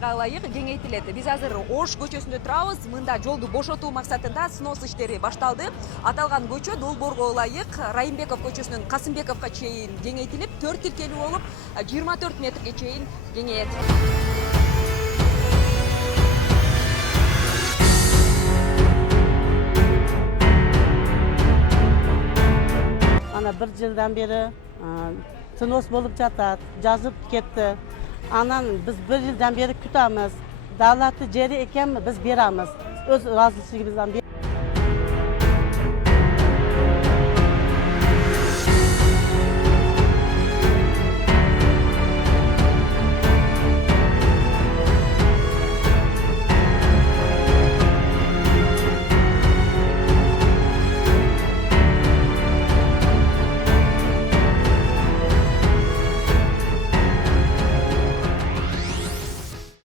жылдарга ылайык кеңейтилет. Биз азыр Ош көчөсүндө турабыз. Мында жолду бошотуу максатында снос иштери башталды. Аталган көчө долбоорго ылайык Райымбеков көчөсүнөн Касымбековго чейин кеңейтилип, 4 тилкелүү болуп 24 метрге чейин кеңейет. Ана bir жылдан бери Снос болуп жатат, жазып кетти. Анан biz bir жылдан бери күтөбүз. Давлаты жери экенми, biz беребиз. Өз ыраазычылыгыбыздан